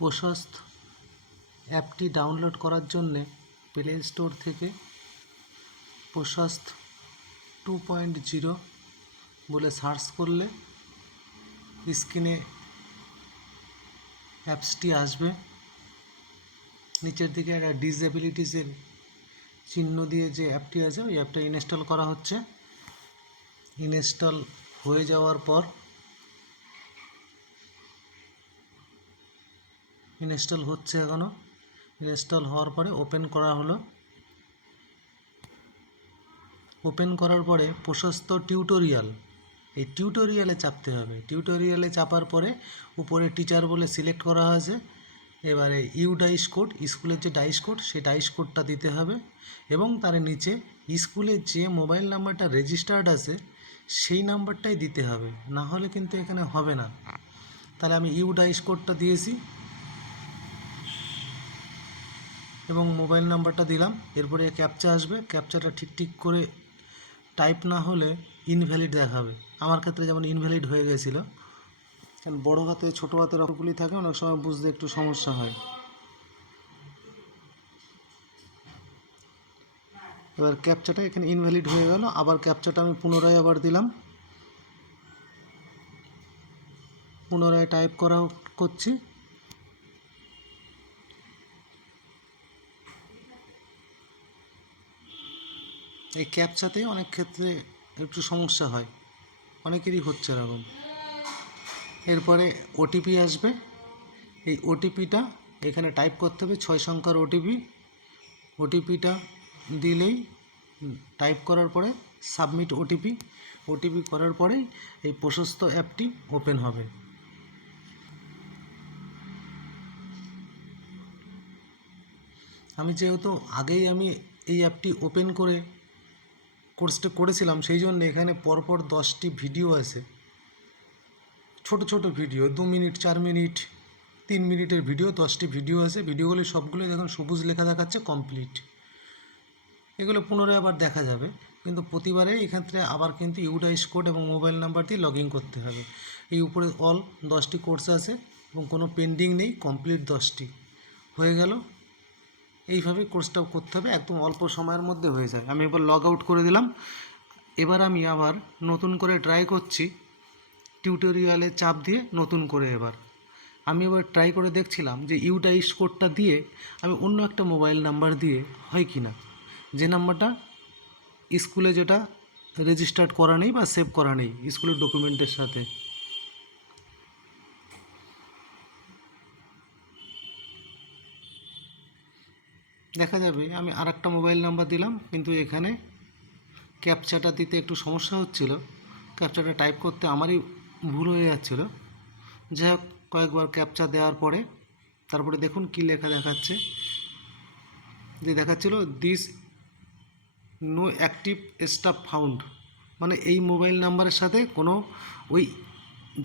প্রশস্ত অ্যাপটি ডাউনলোড করার জন্যে প্লে স্টোর থেকে প্রশস্ত 2.0 বলে সার্চ করলে স্ক্রিনে অ্যাপসটি আসবে। নিচের দিকে একটা ডিসএবিলিটিসের চিহ্ন দিয়ে যে অ্যাপটি আছে ওই অ্যাপটা ইনস্টল করা হচ্ছে। ইনস্টল হয়ে যাওয়ার পর ইনস্টল হচ্ছে এখনও। ইনস্টল হওয়ার পরে ওপেন করা হলো। ওপেন করার পরে প্রশস্ত টিউটোরিয়াল, এই টিউটোরিয়ালে চাপতে হবে। টিউটোরিয়ালে চাপার পরে উপরে টিচার বলে সিলেক্ট করা হয়েছে। এবারে ইউ ডাইস কোড, স্কুলের যে ডাইস কোড সেই ডাইস কোডটা দিতে হবে এবং তার নিচে স্কুলের যে মোবাইল নাম্বারটা রেজিস্টার্ড আছে সেই নাম্বারটাই দিতে হবে, না হলে কিন্তু এখানে হবে না। তাহলে আমি ইউ ডাইস কোডটা দিয়েছি এবং মোবাইল নাম্বারটা দিলাম। এরপরে ক্যাপচা আসবে, ক্যাপচাটা ঠিক করে টাইপ না হলে ইনভ্যালিড দেখাবে। আমার ক্ষেত্রে যেমন ইনভ্যালিড হয়ে গেছিলো, কারণ বড়ো হাতে ছোটো হাতের অক্ষরগুলি থাকে, অনেক সময় বুঝতে একটু সমস্যা হয়। এবার ক্যাপচাটা এখানে ইনভ্যালিড হয়ে গেল। আবার ক্যাপচাটা আমি পুনরায় আবার দিলাম, পুনরায় টাইপ করছি। এই ক্যাপচাতে অনেক ক্ষেত্রে একটু সমস্যা হয়, অনেকেরই হচ্ছে এরকম। এরপরে ওটিপি আসবে। এই ওটিপিটা এখানে টাইপ করতে হবে, 6 সংখ্যার ওটিপি। ওটিপিটা দিলেই টাইপ করার পরে সাবমিট ওটিপি। ওটিপি করার পরেই এই প্রশস্ত অ্যাপটি ওপেন হবে। আমি যেহেতু আগেই এই অ্যাপটি ওপেন করে কোর্সটা করেছিলাম, সেই জন্য এখানে পরপর 10টি ভিডিও আছে, ছোট ছোট ভিডিও, 2 মিনিট, 4 মিনিট, 3 মিনিটের ভিডিও, 10টি ভিডিও আছে। ভিডিওগুলি সবগুলোই দেখুন সবুজ লেখা দেখাচ্ছে কমপ্লিট। এগুলো পুনরায় আবার দেখা যাবে, কিন্তু প্রতিবারে এক্ষেত্রে আবার কিন্তু ইউডাইস কোড এবং মোবাইল নাম্বার দিয়ে লগ ইন করতে হবে। এই উপরে অল 10টি কোর্স আছে এবং কোনো পেন্ডিং নেই, কমপ্লিট 10টি হয়ে গেল। এইভাবে কোর্সটাও করতে হবে, একদম অল্প সময়ের মধ্যে হয়ে যায়। আমি এবার লগ আউট করে দিলাম। এবার আমি আবার নতুন করে ট্রাই করছি, টিউটোরিয়ালে চাপ দিয়ে নতুন করে। এবার ট্রাই করে দেখছিলাম যে ইউডাইস কোডটা দিয়ে আমি অন্য একটা মোবাইল নাম্বার দিয়ে হয় কি না, যে নাম্বারটা স্কুলে যেটা রেজিস্টার্ড করা নেই বা সেভ করা নেই স্কুলের ডকুমেন্টের সাথে। দেখা যাবে আমি আর একটা মোবাইল নাম্বার দিলাম, কিন্তু এখানে ক্যাপচাটা দিতে একটু সমস্যা হচ্ছিল। ক্যাপচাটা টাইপ করতে আমারই ভুল হয়ে যাচ্ছিলো। যাই হোক, কয়েকবার ক্যাপচা দেওয়ার পরে তারপরে দেখুন কি লেখা দেখাচ্ছে, যে দেখাচ্ছিল this no active staff found, মানে এই মোবাইল নাম্বারের সাথে কোনো ওই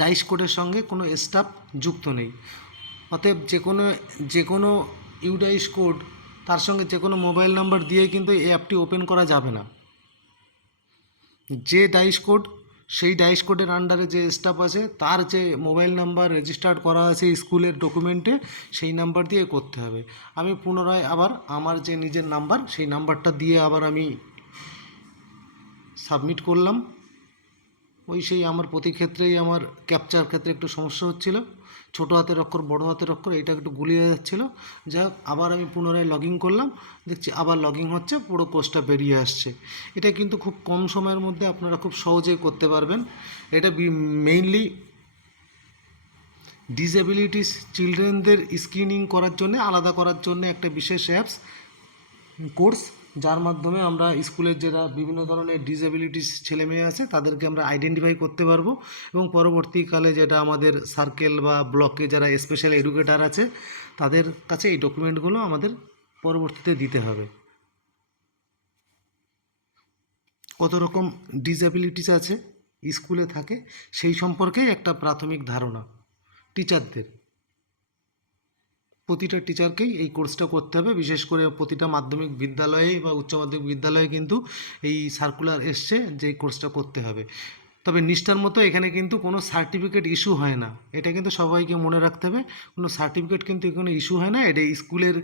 ডাইস কোডের সঙ্গে কোনো স্টাফ যুক্ত নেই। অতএব যে কোনো ইউডাইস কোড তার সঙ্গে যে কোনো মোবাইল নাম্বার দিয়ে কিন্তু এই অ্যাপটি ওপেন করা যাবে না। যে ডাইস কোড, সেই ডাইস কোডের আন্ডারে যে স্টাফ আছে তার যে মোবাইল নাম্বার রেজিস্টার্ড করা আছে স্কুলের ডকুমেন্টে, সেই নাম্বার দিয়ে করতে হবে। আমি পুনরায় আবার আমার যে নিজের নাম্বার, সেই নাম্বারটা দিয়ে আবার আমি সাবমিট করলাম। সেই আমার প্রতি ক্ষেত্রেই আমার ক্যাপচার ক্ষেত্রে একটু সমস্যা হচ্ছিল, ছোটো হাতের অক্ষর বড় হাতের অক্ষর এটা একটু গুলিয়ে যাচ্ছিলো। যাই হোক, আবার আমি পুনরায় লগ ইন করলাম, দেখছি আবার লগ ইন হচ্ছে, পুরো কোর্সটা বেরিয়ে আসছে। এটা কিন্তু খুব কম সময়ের মধ্যে আপনারা খুব সহজেই করতে পারবেন। এটা মেইনলি ডিসএবিলিটিস চিলড্রেনদের স্ক্রিনিং করার জন্য, আলাদা করার জন্য একটা বিশেষ অ্যাপস কোর্স, যার মাধ্যমে আমরা স্কুলের যারা বিভিন্ন ধরনের ডিসএবিলিটিস ছেলেমেয়ে আছে তাদেরকে আমরা আইডেন্টিফাই করতে পারবো এবং পরবর্তীকালে যেটা আমাদের সার্কেল বা ব্লকে যারা স্পেশাল এডুকেটার আছে তাদের কাছে এই ডকুমেন্টগুলো আমাদের পরবর্তীতে দিতে হবে। কত রকম ডিসএবিলিটিস আছে স্কুলে থাকে সেই সম্পর্কে একটা প্রাথমিক ধারণা টিচারদের, প্রতিটা টিচারকেই এই কোর্সটা করতে হবে। বিশেষ করে প্রতিটা মাধ্যমিক বিদ্যালয়ে বা উচ্চ মাধ্যমিক বিদ্যালয়ে কিন্তু এই সার্কুলার এসছে যে এই কোর্সটা করতে হবে। তবে নিষ্ঠার মতো এখানে কিন্তু কোনো সার্টিফিকেট ইস্যু হয় না, এটা কিন্তু সবাইকে মনে রাখতে হবে। কোনো সার্টিফিকেট কিন্তু এখানে ইস্যু হয় না, এটা স্কুলের